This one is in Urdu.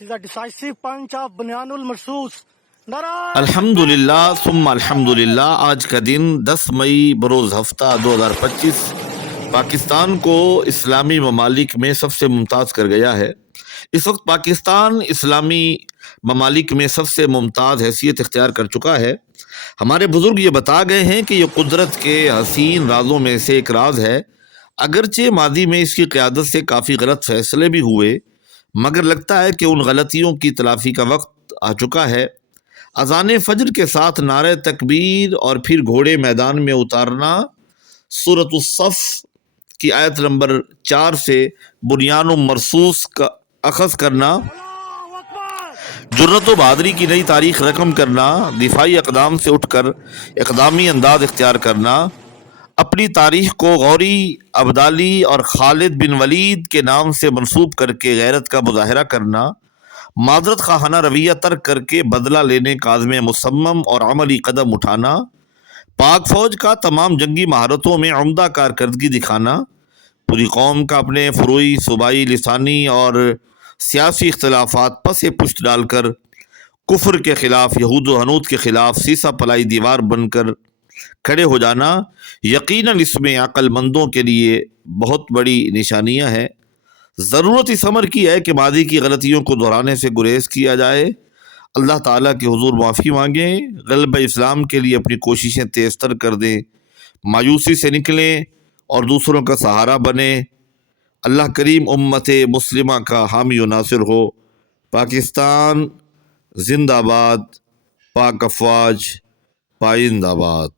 This is a decisive punch of Bunyanul Marsus. الحمدللہ ثم الحمدللہ۔ آج کا دن 10 مئی بروز ہفتہ 2025 پاکستان کو اسلامی ممالک میں سب سے ممتاز کر گیا ہے۔ اس وقت پاکستان اسلامی ممالک میں سب سے ممتاز حیثیت اختیار کر چکا ہے۔ ہمارے بزرگ یہ بتا گئے ہیں کہ یہ قدرت کے حسین رازوں میں سے ایک راز ہے۔ اگرچہ ماضی میں اس کی قیادت سے کافی غلط فیصلے بھی ہوئے، مگر لگتا ہے کہ ان غلطیوں کی تلافی کا وقت آ چکا ہے۔ اذان فجر کے ساتھ نعرہ تکبیر اور پھر گھوڑے میدان میں اتارنا، سورۃ الصف کی آیت نمبر 4 سے بنیان مرصوص کا اخذ کرنا، جرأت و بہادری کی نئی تاریخ رقم کرنا، دفاعی اقدام سے اٹھ کر اقدامی انداز اختیار کرنا، اپنی تاریخ کو غوری، ابدالی اور خالد بن ولید کے نام سے منسوب کر کے غیرت کا مظاہرہ کرنا، معذرت خواہانہ رویہ ترک کر کے بدلہ لینے کا عزم مصمم اور عملی قدم اٹھانا، پاک فوج کا تمام جنگی مہارتوں میں عمدہ کارکردگی دکھانا، پوری قوم کا اپنے فروعی، صوبائی، لسانی اور سیاسی اختلافات پس پشت ڈال کر کفر کے خلاف، یہود و ہنود کے خلاف سیسا پلائی دیوار بن کر کھڑے ہو جانا، یقیناً اس میں عقل مندوں کے لیے بہت بڑی نشانیاں ہیں۔ ضرورت اس امر کی ہے کہ ماضی کی غلطیوں کو دہرانے سے گریز کیا جائے، اللہ تعالیٰ کے حضور معافی مانگیں، غلبہ اسلام کے لیے اپنی کوششیں تیز تر کر دیں، مایوسی سے نکلیں اور دوسروں کا سہارا بنیں۔ اللہ کریم امت مسلمہ کا حامی و ناصر ہو۔ پاکستان زندہ باد، پاک افواج پائند آباد۔